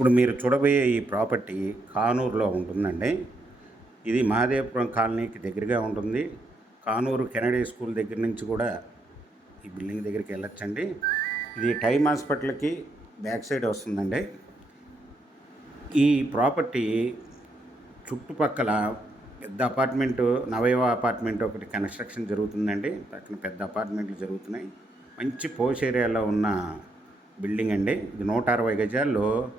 ఇప్పుడు మీరు చూడబోయే ఈ ప్రాపర్టీ కానూరులో ఉంటుందండి. ఇది మహాదేవపురం కాలనీకి దగ్గరగా ఉంటుంది. కానూరు కెనడీ స్కూల్ దగ్గర నుంచి కూడా ఈ బిల్డింగ్ దగ్గరికి వెళ్ళొచ్చండి. ఇది టైమ్ హాస్పిటల్కి బ్యాక్ సైడ్ వస్తుందండి. ఈ ప్రాపర్టీ చుట్టుపక్కల పెద్ద అపార్ట్మెంటు నవయవ అపార్ట్మెంట్ ఒకటి కన్స్ట్రక్షన్ జరుగుతుందండి. పక్కన పెద్ద అపార్ట్మెంట్లు జరుగుతున్నాయి. మంచి పోష్ ఏరియాలో ఉన్న బిల్డింగ్ అండి. ఇది నూట అరవై గజాల్లో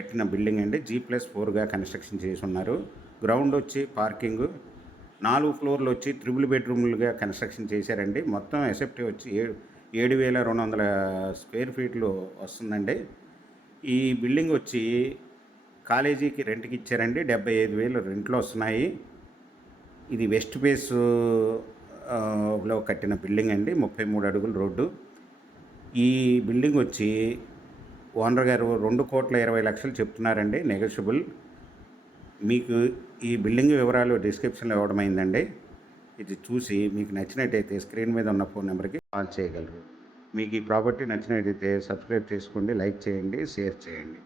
కట్టిన బిల్డింగ్ అండి. జీ ప్లస్ ఫోర్గా కన్స్ట్రక్షన్ చేసి ఉన్నారు గ్రౌండ్ వచ్చి పార్కింగ్ నాలుగు ఫ్లోర్లు వచ్చి త్రిబుల్ బెడ్రూమ్లుగా కన్స్ట్రక్షన్ చేశారండి. మొత్తం ఎసెప్టివ్ వచ్చి ఏడు ఏడు వేల రెండు వందల స్క్వేర్ ఫీట్లు వస్తుందండి. ఈ బిల్డింగ్ వచ్చి కాలేజీకి రెంట్కి ఇచ్చారండి. డెబ్బై ఐదు వేలు రెంట్లు వస్తున్నాయి. ఇది వెస్ట్ ఫేస్లో కట్టిన బిల్డింగ్ అండి. ముప్పై మూడు అడుగుల రోడ్డు. ఈ బిల్డింగ్ వచ్చి ఓనర్ గారు రెండు కోట్ల ఇరవై లక్షలు చెప్తున్నారండి నెగోషియబుల్ మీకు ఈ బిల్డింగ్ వివరాలు డిస్క్రిప్షన్లో ఇవ్వడమైందండి ఇది చూసి మీకు నచ్చినట్టయితే స్క్రీన్ మీద ఉన్న ఫోన్ నెంబర్కి కాల్ చేయగలరు. మీకు ఈ ప్రాపర్టీ నచ్చినట్టయితే సబ్స్క్రైబ్ చేసుకోండి లైక్ చేయండి షేర్ చేయండి.